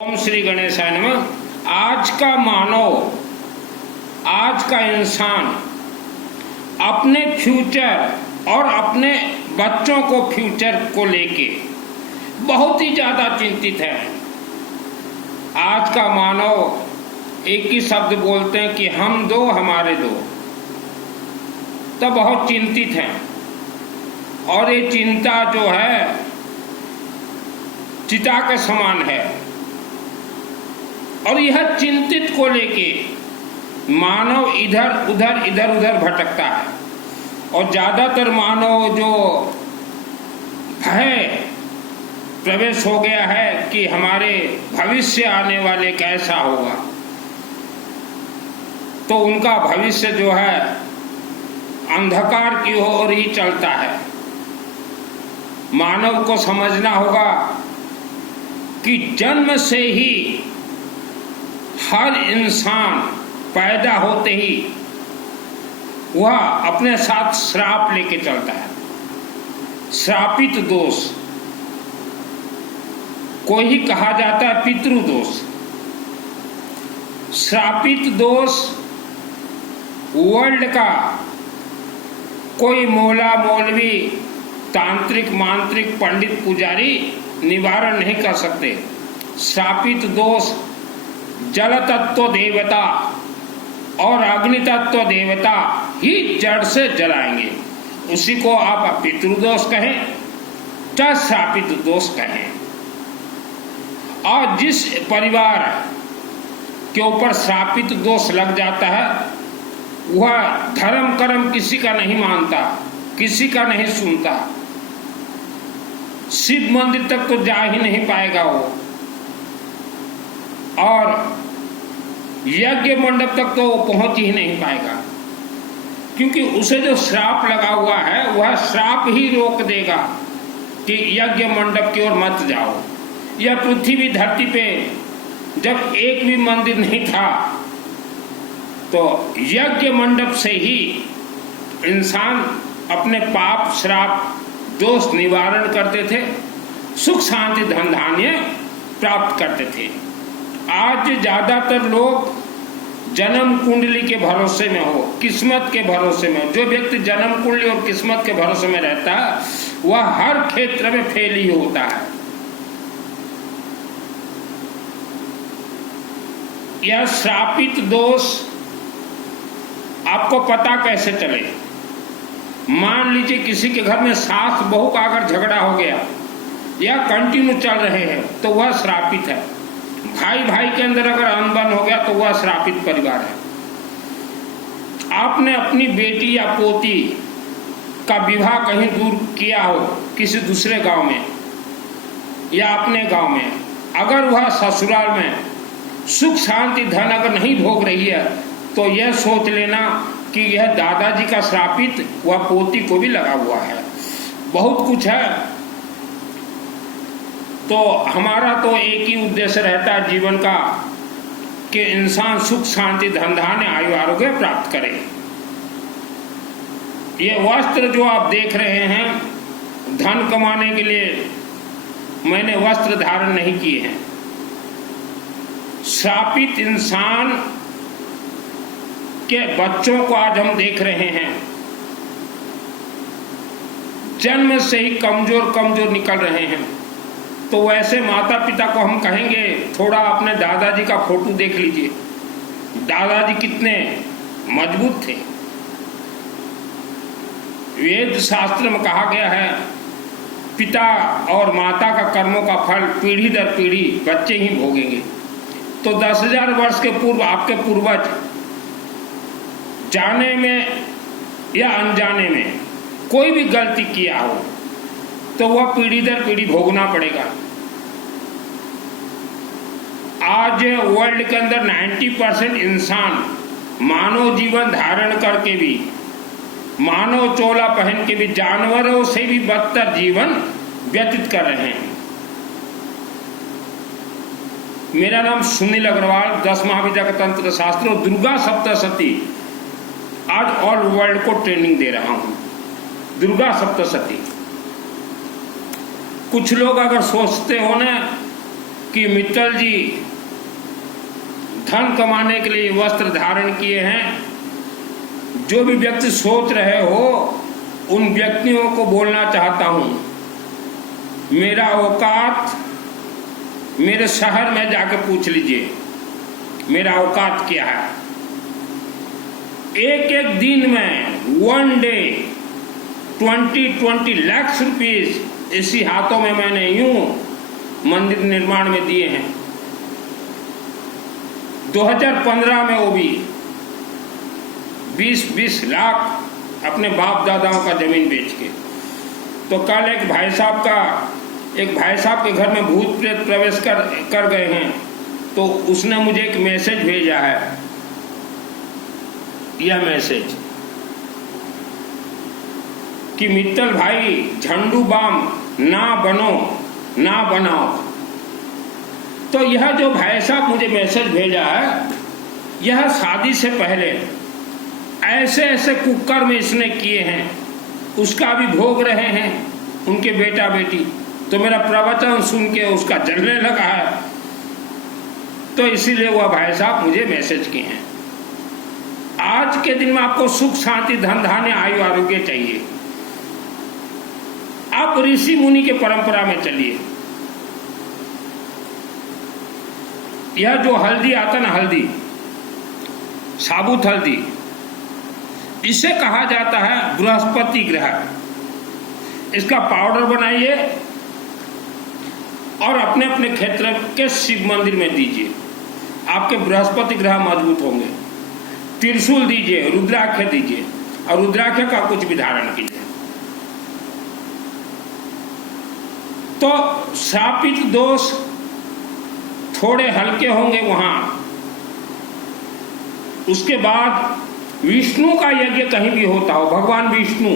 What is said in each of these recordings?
ओम श्री गणेशाय नमः। आज का मानव, आज का इंसान अपने फ्यूचर और अपने बच्चों को फ्यूचर को लेके बहुत ही ज्यादा चिंतित है। आज का मानव एक ही शब्द बोलते हैं कि हम दो हमारे दो, तो बहुत चिंतित हैं। और ये चिंता जो है चिता के समान है। और यह चिंतित को लेके मानव इधर उधर भटकता है। और ज्यादातर मानव जो भय प्रवेश हो गया है कि हमारे भविष्य आने वाले कैसा होगा, तो उनका भविष्य जो है अंधकार की ओर ही चलता है। मानव को समझना होगा कि जन्म से ही हर इंसान पैदा होते ही वह अपने साथ श्राप लेके चलता है। श्रापित दोष को ही कहा जाता है पितृदोष। श्रापित दोष वर्ल्ड का कोई मौला मौलवी तांत्रिक मांत्रिक पंडित पुजारी निवारण नहीं कर सकते। श्रापित दोष जल तत्व देवता और अग्नि तत्व देवता ही जड़ से जलाएंगे। उसी को आप पितृदोष कहें चाहे श्रापित दोष कहें। और जिस परिवार के ऊपर श्रापित दोष लग जाता है वह धर्म कर्म किसी का नहीं मानता, किसी का नहीं सुनता, शिव मंदिर तक तो जा ही नहीं पाएगा वो, और यज्ञ मंडप तक तो वो पहुंच ही नहीं पाएगा। क्योंकि उसे जो श्राप लगा हुआ है वह श्राप ही रोक देगा कि यज्ञ मंडप की ओर मत जाओ। यह पृथ्वी धरती पे जब एक भी मंदिर नहीं था तो यज्ञ मंडप से ही इंसान अपने पाप श्राप दोष निवारण करते थे, सुख शांति धन धान्य प्राप्त करते थे। आज ज्यादातर लोग जन्म कुंडली के भरोसे में हो, किस्मत के भरोसे में। जो व्यक्ति जन्म कुंडली और किस्मत के भरोसे में रहता है वह हर क्षेत्र में फेल ही होता है। यह श्रापित दोष आपको पता कैसे चले? मान लीजिए किसी के घर में सास बहू का अगर झगड़ा हो गया या कंटिन्यू चल रहे हैं तो वह श्रापित है। भाई भाई के अंदर अगर अनबन हो गया तो वह श्रापित परिवार है। आपने अपनी बेटी या पोती का विवाह कहीं दूर किया हो, किसी दूसरे गांव में या अपने गांव में, अगर वह ससुराल में सुख शांति धन अगर नहीं भोग रही है तो यह सोच लेना कि यह दादाजी का श्रापित वह पोती को भी लगा हुआ है। बहुत कुछ है। तो हमारा तो एक ही उद्देश्य रहता है जीवन का कि इंसान सुख शांति धन धान्य आयु आरोग्य प्राप्त करे। ये वस्त्र जो आप देख रहे हैं, धन कमाने के लिए मैंने वस्त्र धारण नहीं किए हैं। श्रापित इंसान के बच्चों को आज हम देख रहे हैं, जन्म से ही कमजोर कमजोर निकल रहे हैं। तो वैसे माता पिता को हम कहेंगे थोड़ा अपने दादाजी का फोटो देख लीजिए, दादाजी कितने मजबूत थे। वेद शास्त्र में कहा गया है पिता और माता का कर्मों का फल पीढ़ी दर पीढ़ी बच्चे ही भोगेंगे। तो 10,000 वर्ष के पूर्व आपके पूर्वज जाने में या अनजाने में कोई भी गलती किया हो तो वह पीढ़ी दर पीढ़ी भोगना पड़ेगा। आज वर्ल्ड के अंदर 90% इंसान मानव जीवन धारण करके भी, मानव चोला पहन के भी जानवरों से भी बदतर जीवन व्यतीत कर रहे हैं। मेरा नाम सुनील अग्रवाल, 10 महाविद्या का तंत्र शास्त्र और दुर्गा सप्तशती आज ऑल वर्ल्ड को ट्रेनिंग दे रहा हूं। दुर्गा सप्तशती कुछ लोग अगर सोचते हो ना कि मित्तल जी धन कमाने के लिए वस्त्र धारण किए हैं। जो भी व्यक्ति सोच रहे हो उन व्यक्तियों को बोलना चाहता हूं, मेरा औकात मेरे शहर में जाके पूछ लीजिए, मेरा औकात क्या है। एक एक दिन में 1 डे 20 लाख रुपीस इसी हाथों में मैंने यूं मंदिर निर्माण में दिए हैं। 2015 में वो भी 20 लाख अपने बाप दादाओं का जमीन बेच के। तो कल एक भाई साहब के घर में भूत प्रेत प्रवेश कर गए हैं, तो उसने मुझे एक मैसेज भेजा है। यह मैसेज कि मित्तल भाई झंडू बाम ना बनाओ। तो यह जो भाई साहब मुझे मैसेज भेजा है, यह शादी से पहले ऐसे कुकर में इसने किए हैं, उसका भी भोग रहे हैं उनके बेटा बेटी। तो मेरा प्रवचन सुन के उसका जलने लगा है, तो इसीलिए वह भाई साहब मुझे मैसेज किए हैं। आज के दिन में आपको सुख शांति धन धान्य आयु आरोग्य चाहिए। आप ऋषि मुनि के परंपरा में चलिए। यह जो हल्दी आता ना, हल्दी साबुत हल्दी, इसे कहा जाता है बृहस्पति ग्रह। इसका पाउडर बनाइए और अपने अपने क्षेत्र के शिव मंदिर में दीजिए, आपके बृहस्पति ग्रह मजबूत होंगे। त्रिशूल दीजिए, रुद्राक्ष दीजिए और रुद्राक्ष का कुछ भी धारण कीजिए। तो शापित दोष थोड़े हल्के होंगे वहां। उसके बाद विष्णु का यज्ञ कहीं भी होता हो, भगवान विष्णु,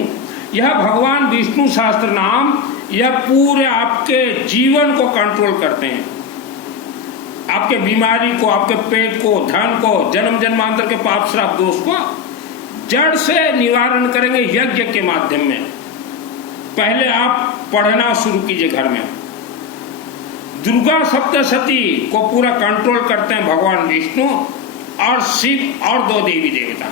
यह भगवान विष्णु शास्त्र नाम, यह पूरे आपके जीवन को कंट्रोल करते हैं। आपके बीमारी को, आपके पेट को, धन को, जन्म जन्मांतर के पाप श्राप दोष को जड़ से निवारण करेंगे यज्ञ के माध्यम में। पहले आप पढ़ना शुरू कीजिए घर में। दुर्गा सप्तशती को पूरा कंट्रोल करते हैं भगवान विष्णु और शिव और 2 देवी देवता।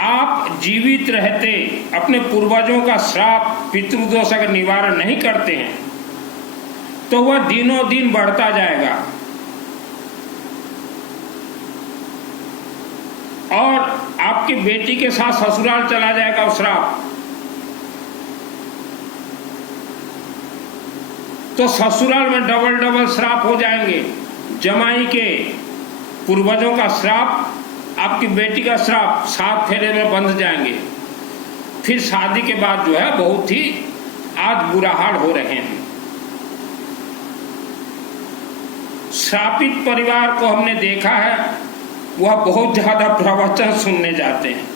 आप जीवित रहते अपने पूर्वजों का श्राप पितृदोष अगर निवारण नहीं करते हैं तो वह दिनों दिन बढ़ता जाएगा और आपकी बेटी के साथ ससुराल चला जाएगा वो श्राप। तो ससुराल में डबल श्राप हो जाएंगे। जमाई के पूर्वजों का श्राप, आपकी बेटी का श्राप 7 फेरे में बंध जाएंगे। फिर शादी के बाद जो है बहुत ही आज बुरा हाल हो रहे हैं। श्रापित परिवार को हमने देखा है, वह बहुत ज्यादा प्रवचन सुनने जाते हैं।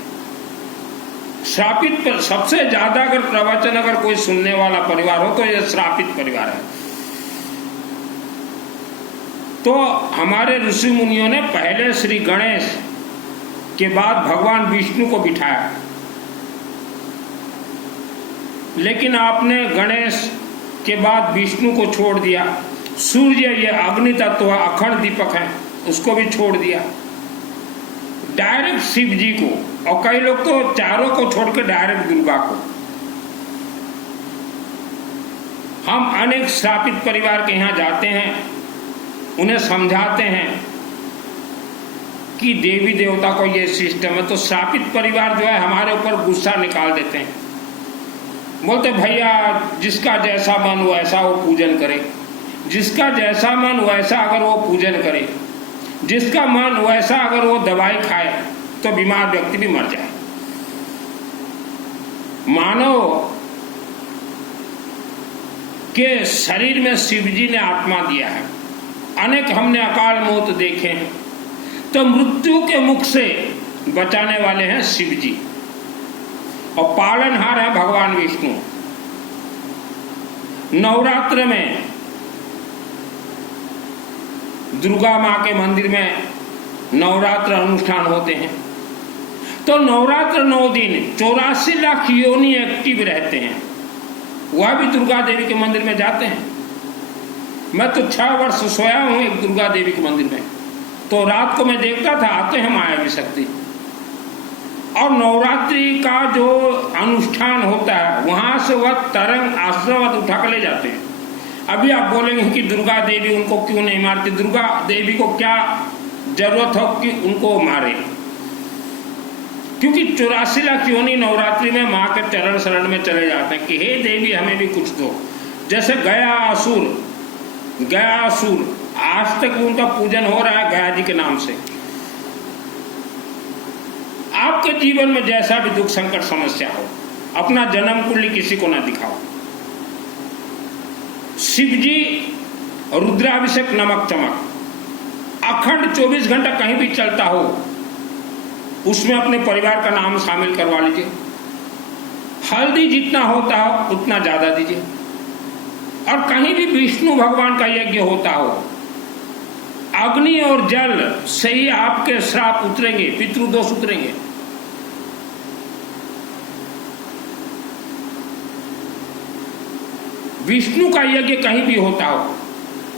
श्रापित पर सबसे ज्यादा अगर प्रवचन अगर कोई सुनने वाला परिवार हो तो यह श्रापित परिवार है। तो हमारे ऋषि मुनियों ने पहले श्री गणेश के बाद भगवान विष्णु को बिठाया, लेकिन आपने गणेश के बाद विष्णु को छोड़ दिया। सूर्य ये अग्नि तत्व अखंड दीपक है, उसको भी छोड़ दिया। डायरेक्ट शिव जी को, और कई लोग तो चारों को छोड़कर डायरेक्ट दुर्गा को। हम अनेक श्रापित परिवार के यहाँ जाते हैं, उन्हें समझाते हैं कि देवी देवता को ये सिस्टम है। तो श्रापित परिवार जो है हमारे ऊपर गुस्सा निकाल देते हैं, बोलते भैया जिसका जैसा मन वैसा वो पूजन करे, जिसका जैसा मन वैसा अगर वो पूजन करे, जिसका मन वैसा अगर वो दवाई खाए तो बीमार व्यक्ति भी मर जाए। मानव के शरीर में शिव जी ने आत्मा दिया है। अनेक हमने अकाल मौत देखे हैं, तो मृत्यु के मुख से बचाने वाले हैं शिव जी और पालनहार है भगवान विष्णु। नवरात्र में दुर्गा माँ के मंदिर में नवरात्र अनुष्ठान होते हैं। तो नवरात्र 9 दिन 84 लाख योनि एक्टिव रहते हैं। वह भी दुर्गा देवी के मंदिर में जाते हैं। मैं तो 6 वर्ष सोया हूं एक दुर्गा देवी के मंदिर में, तो रात को मैं देखता था आते हैं माया भी शक्ति। और नवरात्रि का जो अनुष्ठान होता है वहां से वह तरंग आश्रमवत उठा कर ले जाते हैं। अभी आप बोलेंगे कि दुर्गा देवी उनको क्यों नहीं मारती, दुर्गा देवी को क्या जरूरत हो कि उनको मारे, क्योंकि 84 लाख योनि नवरात्रि में माँ के चरण शरण में चले जाते हैं कि हे देवी हमें भी कुछ दो। जैसे गया असुर आज तक उनका पूजन हो रहा है गया जी के नाम से। आपके जीवन में जैसा भी दुख संकट समस्या हो, अपना जन्म कुंडली किसी को ना दिखाओ। शिव जी रुद्राभिषेक नमक चमक अखंड 24 घंटा कहीं भी चलता हो, उसमें अपने परिवार का नाम शामिल करवा लीजिए। हल्दी जितना होता हो उतना ज्यादा दीजिए। और कहीं भी विष्णु भगवान का यज्ञ होता हो, अग्नि और जल से ही आपके श्राप उतरेंगे, पितृदोष उतरेंगे। विष्णु का यज्ञ कहीं भी होता हो,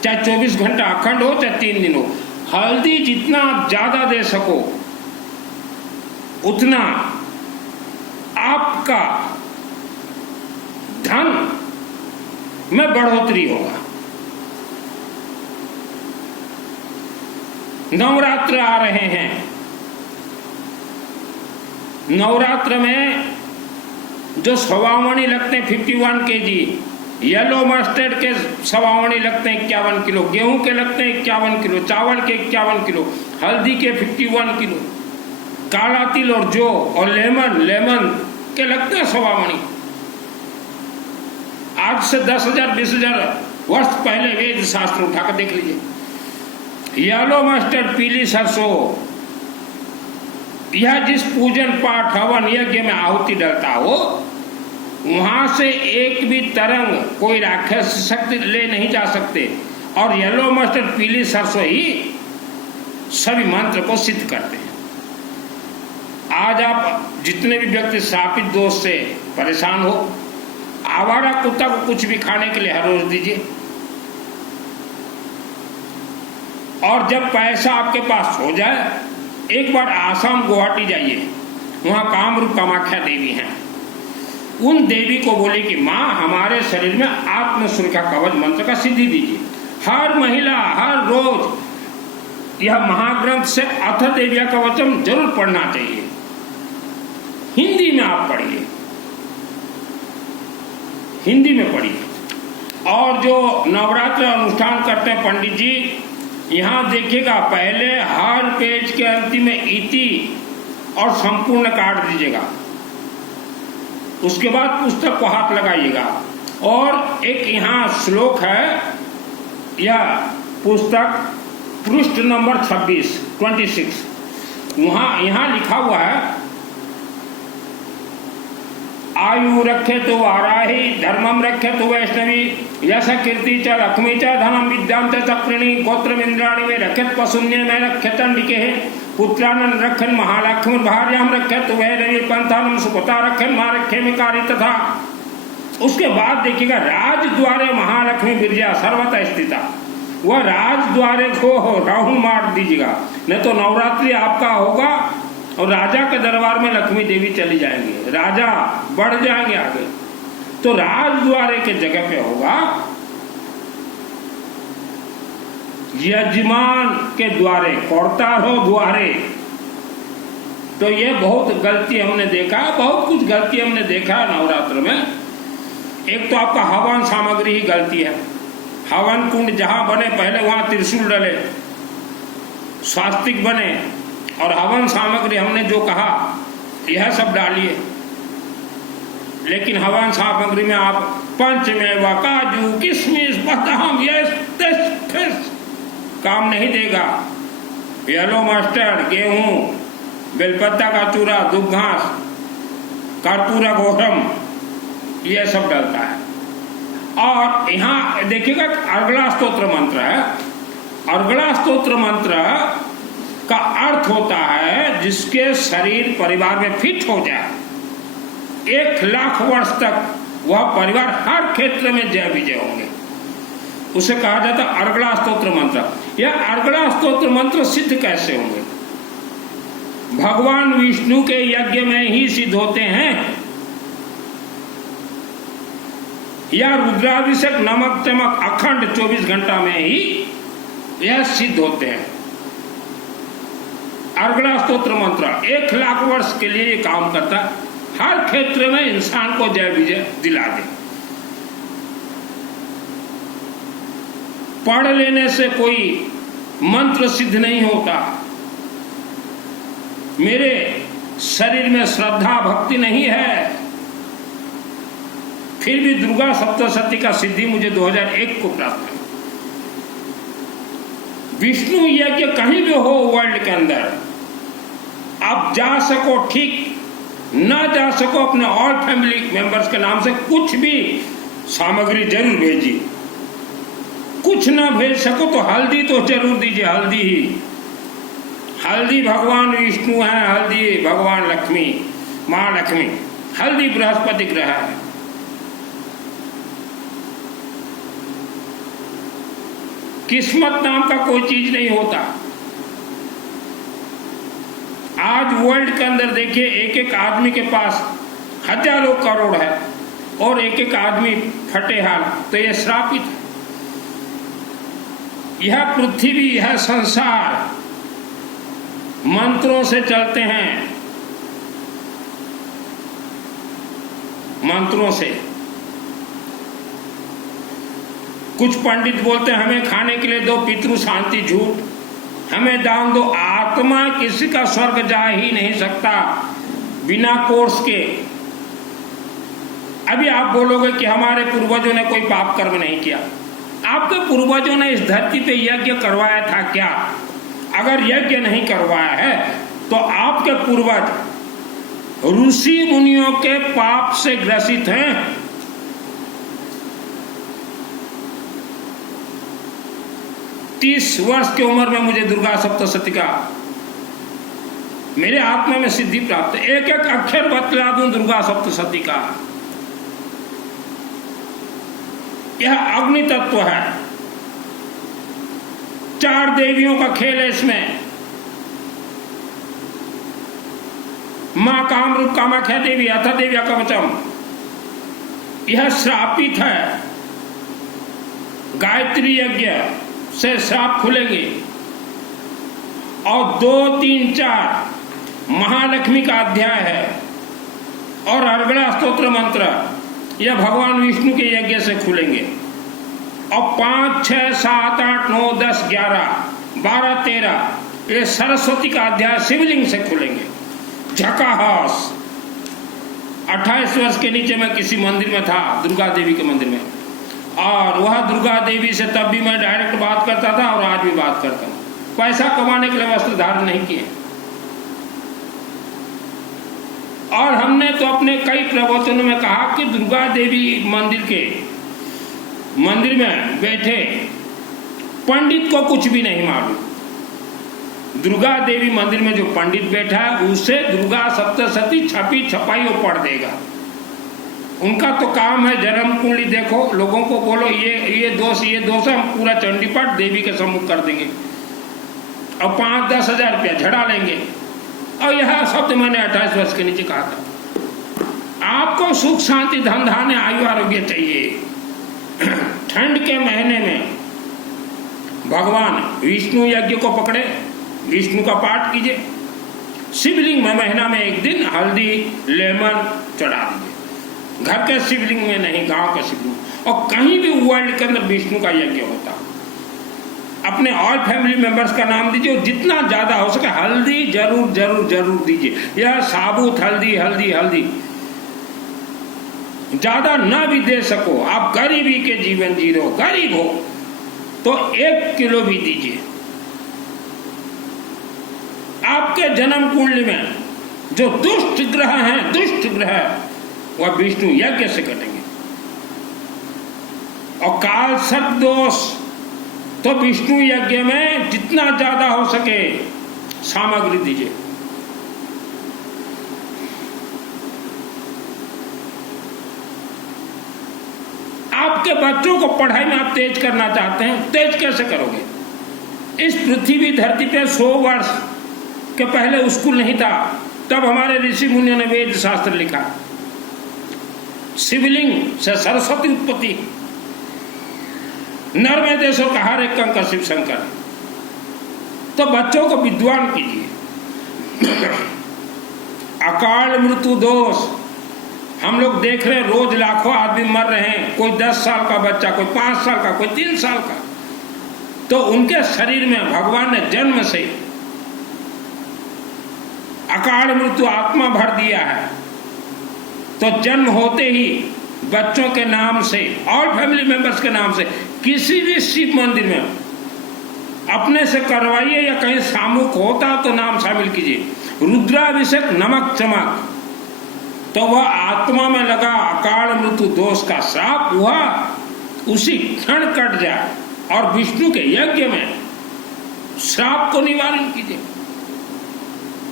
चाहे 24 घंटा अखंड हो चाहे 3 दिन हो, हल्दी जितना ज्यादा दे सको उतना आपका धन में बढ़ोतरी होगा। नवरात्र आ रहे हैं, नवरात्र में जो सवामणि लगते हैं 51 kg, येलो मस्टर्ड के सवामणि लगते हैं 51 किलो, गेहूं के लगते हैं 51 किलो, चावल के 51 किलो, हल्दी के 51 किलो, काला तिल और जौ और लेमन के लगते हैं सवामणि। आज से 10,000 20,000 वर्ष पहले वेद शास्त्र उठाकर देख लीजिए। येलो मस्टर्ड, पीली सरसों, यह जिस पूजन पाठ हवन यज्ञ में आहुति डलता हो, वहां से एक भी तरंग कोई राक्षस शक्ति ले नहीं जा सकते। और येलो मस्टर्ड, पीली सरसों ही सभी मंत्र को सिद्ध करते हैं। आज आप जितने भी व्यक्ति श्रापित दोष से परेशान हो, आवारा कुत्ता को कुछ भी खाने के लिए हर रोज दीजिए। और जब पैसा आपके पास हो जाए, एक बार आसाम गुवाहाटी जाइए, वहां कामरूप कामाख्या देवी हैं। उन देवी को बोले कि माँ हमारे शरीर में आत्म सुरक्षा कवच मंत्र का सिद्धि दीजिए। हर महिला हर रोज यह महाग्रंथ से अथ देविया कवचम जरूर पढ़ना चाहिए। हिंदी में आप पढ़िए, हिंदी में पढ़िए। और जो नवरात्र अनुष्ठान करते हैं पंडित जी, यहाँ देखिएगा पहले हर पेज के अंतिम में इति और संपूर्ण काट दीजिएगा, उसके बाद पुस्तक को हाथ लगाइएगा। और एक यहाँ श्लोक है, यह पुस्तक पृष्ठ नंबर 26 वहां यहाँ लिखा हुआ है, आयु रखे तो वाराही, धर्मम रखे तो वैष्णवी, यश कीर्ति च लक्ष्मी च धनम विद्याम च चक्रिणी, गोत्र इंद्राणी में रखत पशुन्य में रखे चंडिके, पुत्रानन रखन महालक्ष्मी, भार्याम रखे तो वह रवि, पंथानम सुपता रखन मां रखे में कारी तथा। उसके बाद देखिएगा राजद्वारे महालक्ष्मी विरजा सर्वथा स्थिता, वह राजद्वारे को राहुल मार दीजिएगा, नहीं तो नवरात्रि आपका होगा और राजा के दरबार में लक्ष्मी देवी चली जाएंगे, राजा बढ़ जाएंगे आगे। तो राजद्वारे के जगह पे होगा, यजमान के द्वारे, कौरतार हो द्वारे। तो ये बहुत गलती हमने देखा, बहुत कुछ गलती हमने देखा नवरात्र में। एक तो आपका हवन सामग्री ही गलती है। हवन कुंड जहां बने पहले वहां त्रिशूल डले, स्वास्तिक बने, और हवन सामग्री हमने जो कहा यह सब डालिए। लेकिन हवन सामग्री में आप पंचमेवा, काजू, किशमिश, बादाम, ये काम नहीं देगा। येलो मस्टर्ड, गेहूं, बेलपत्ता का चूरा, दुब घास, कर्पूरा घोरम, ये सब डलता है। और यहाँ देखिएगा अर्गला स्तोत्र मंत्र है। अर्गला स्तोत्र मंत्र का अर्थ होता है जिसके शरीर परिवार में फिट हो जाए, 1 लाख वर्ष तक वह परिवार हर क्षेत्र में जय विजय होंगे। उसे कहा जाता अर्गला स्तोत्र मंत्र। यह अर्गला स्तोत्र मंत्र सिद्ध कैसे होंगे? भगवान विष्णु के यज्ञ में ही सिद्ध होते हैं, या रुद्राभिषेक नमक चमक अखंड 24 घंटा में ही यह सिद्ध होते हैं। अर्गला स्तोत्र मंत्र 1 लाख वर्ष के लिए ये काम करता है, हर क्षेत्र में इंसान को जय विजय दिला दे। पढ़ लेने से कोई मंत्र सिद्ध नहीं होता। मेरे शरीर में श्रद्धा भक्ति नहीं है, फिर भी दुर्गा सप्तशती का सिद्धि मुझे 2001 को प्राप्त है। विष्णु यज्ञ कहीं भी हो वर्ल्ड के अंदर, आप जा सको ठीक, ना जा सको अपने और फैमिली मेंबर्स के नाम से कुछ भी सामग्री जरूर भेजिए। कुछ ना भेज सको तो हल्दी तो जरूर दीजिए, हल्दी ही। हल्दी भगवान विष्णु है, हल्दी भगवान लक्ष्मी, मां लक्ष्मी, हल्दी बृहस्पति ग्रह है। किस्मत नाम का कोई चीज नहीं होता। आज वर्ल्ड के अंदर देखिए, एक एक आदमी के पास हजारों करोड़ है और एक एक आदमी फटे हाल, तो यह श्रापित है। यह पृथ्वी, यह संसार मंत्रों से चलते हैं, मंत्रों से। कुछ पंडित बोलते हैं हमें खाने के लिए दो पितृ शांति, झूठ। हमें दान दो, आत्मा किसी का स्वर्ग जा ही नहीं सकता बिना कोर्स के। अभी आप बोलोगे कि हमारे पूर्वजों ने कोई पाप कर्म नहीं किया। आपके पूर्वजों ने इस धरती पे यज्ञ करवाया था क्या? अगर यज्ञ नहीं करवाया है तो आपके पूर्वज ऋषि मुनियों के पाप से ग्रसित हैं। तीस वर्ष की उम्र में मुझे दुर्गा सप्तशती का मेरे आत्मा में सिद्धि प्राप्त है। एक एक अक्षर बतला दूं दुर्गा सप्तशती का। यह अग्नि तत्व है, 4 देवियों का खेल है इसमें। मां कामरूप कामाख्या देवी, अथा देवी कवचम, यह श्रापित है। गायत्री यज्ञ से श्राप खुलेंगे। और 2, 3, 4 महालक्ष्मी का अध्याय है और अर्गला स्तोत्र मंत्र यह भगवान विष्णु के यज्ञ से खुलेंगे। और 5, 6, 7, 8, 9, 10, 11, 12, 13 ये सरस्वती का अध्याय शिवलिंग से खुलेंगे। झकाहास। 28 वर्ष के नीचे मैं किसी मंदिर में था, दुर्गा देवी के मंदिर में, और वह दुर्गा देवी से तब भी मैं डायरेक्ट बात करता था और आज भी बात करता हूं। पैसा कमाने के लिए वस्त्र धारण नहीं किए। और हमने तो अपने कई प्रवचनों में कहा कि दुर्गा देवी मंदिर में बैठे पंडित को कुछ भी नहीं मालूम। दुर्गा देवी मंदिर में जो पंडित बैठा है उसे दुर्गा सप्तशती छपी छपाई वो पढ़ देगा। उनका तो काम है जन्म कुंडली देखो, लोगों को बोलो ये दोष हम पूरा चंडीपाठ देवी के सम्मुख कर देंगे और 5-10 हजार रुपया झड़ा लेंगे। और यह शब्द मैंने 28 वर्ष के नीचे कहा था। आपको सुख शांति धन धान्य आयु आरोग्य चाहिए। ठंड के महीने में भगवान विष्णु यज्ञ को पकड़े, विष्णु का पाठ कीजिए। शिवलिंग में महीना में एक दिन हल्दी लेमन चढ़ा दीजिए। घर के शिवलिंग में नहीं, गांव के शिवलिंग। और कहीं भी वर्ल्ड के अंदर विष्णु का यज्ञ होता, अपने और फैमिली मेंबर्स का नाम दीजिए। जितना ज्यादा हो सके हल्दी जरूर जरूर जरूर दीजिए। यह साबुत हल्दी ज्यादा ना भी दे सको, आप गरीबी के जीवन जी रहे हो, गरीब हो तो 1 किलो भी दीजिए। आपके जन्म कुंडली में जो दुष्ट ग्रह वह विष्णु यज्ञ से कटेंगे। और काल सर्प दोष तो विष्णु यज्ञ में जितना ज्यादा हो सके सामग्री दीजिए। आपके बच्चों को पढ़ाई में आप तेज करना चाहते हैं, तेज कैसे करोगे? इस पृथ्वी धरती पे 100 वर्ष के पहले स्कूल नहीं था, तब हमारे ऋषि मुनियों ने वेद शास्त्र लिखा। शिवलिंग से सरस्वती उत्पत्ति, नर में देशों का हर एक कंकर शिव शंकर। तो बच्चों को विद्वान कीजिए। अकाल मृत्यु दोष हम लोग देख रहे हैं, रोज लाखों आदमी मर रहे हैं। कोई 10 साल का बच्चा, कोई 5 साल का, कोई 3 साल का। तो उनके शरीर में भगवान ने जन्म से अकाल मृत्यु आत्मा भर दिया है। तो जन्म होते ही बच्चों के नाम से और फैमिली मेंबर्स के नाम से किसी भी शिव मंदिर में अपने से करवाइए, या कहीं सामूहिक होता तो नाम शामिल कीजिए। रुद्राभिषेक नमक चमक, तो वह आत्मा में लगा अकाल मृत्यु दोष का श्राप हुआ उसी क्षण कट जाए, और विष्णु के यज्ञ में श्राप को निवारण कीजिए।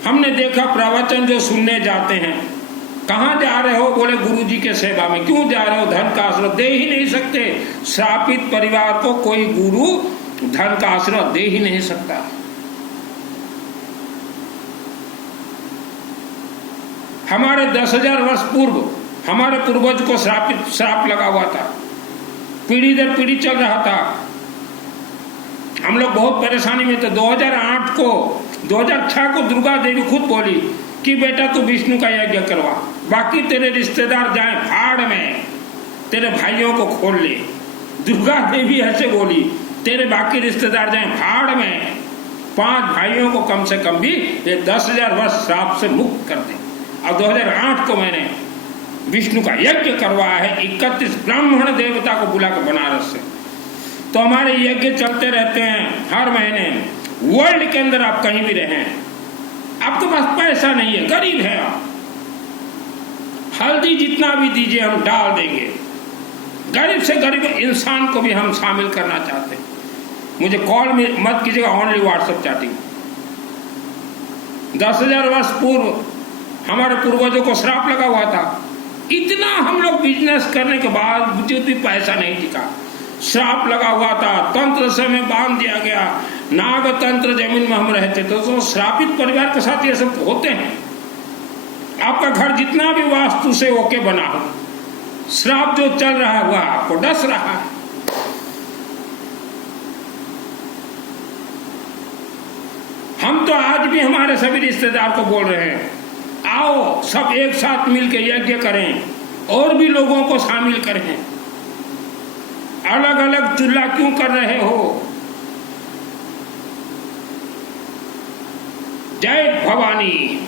हमने देखा प्रवचन जो सुनने जाते हैं, कहाँ जा रहे हो? बोले गुरु जी के सेवा में। क्यों जा रहे हो? धन का आशीर्वाद दे ही नहीं सकते। श्रापित परिवार को कोई गुरु धन का आशीर्वाद दे ही नहीं सकता। हमारे 10,000 वर्ष पूर्व हमारे पूर्वज को श्राप लगा हुआ था, पीढ़ी दर पीढ़ी चल रहा था। हम लोग बहुत परेशानी में थे। 2006 को दुर्गा देवी खुद बोली कि बेटा तू विष्णु का यज्ञ करवा, बाकी तेरे रिश्तेदार जाएं भाड़ में, तेरे भाइयों को खोल ले। दुर्गा देवी ऐसे बोली, तेरे बाकी रिश्तेदार जाएं भाड़ में, 5 भाइयों को कम से कम भी ये 10,000 वर्ष श्राप से मुक्त कर दे। और 2008 को मैंने विष्णु का यज्ञ करवाया है, 31 ब्राह्मण देवता को बुला कर बनारस से। तो हमारे यज्ञ चलते रहते हैं हर महीने। वर्ल्ड के अंदर आप कहीं भी रहें, आपके पास पैसा नहीं है, गरीब है आप, हल्दी जितना भी दीजिए हम डाल देंगे। गरीब से गरीब इंसान को भी हम शामिल करना चाहते हैं। मुझे कॉल में मत कीजिएगा, ओनली व्हाट्सएप चैटिंग। 10,000 वर्ष पूर्व हमारे पूर्वजों को श्राप लगा हुआ था। इतना हम लोग बिजनेस करने के बाद भी पैसा नहीं टिका, श्राप लगा हुआ था। तंत्र से हमें बांध दिया गया, नाग तंत्र जमीन में हम रहते। तो श्रापित परिवार के साथ ये सब होते हैं। आपका घर जितना भी वास्तु से ओके बना हो, श्राप जो चल रहा है वह आपको डस रहा है। हम तो आज भी हमारे सभी रिश्तेदार को बोल रहे हैं, आओ सब एक साथ मिलकर यज्ञ करें, और भी लोगों को शामिल करें। अलग अलग चूल्हा क्यों कर रहे हो? जय भवानी।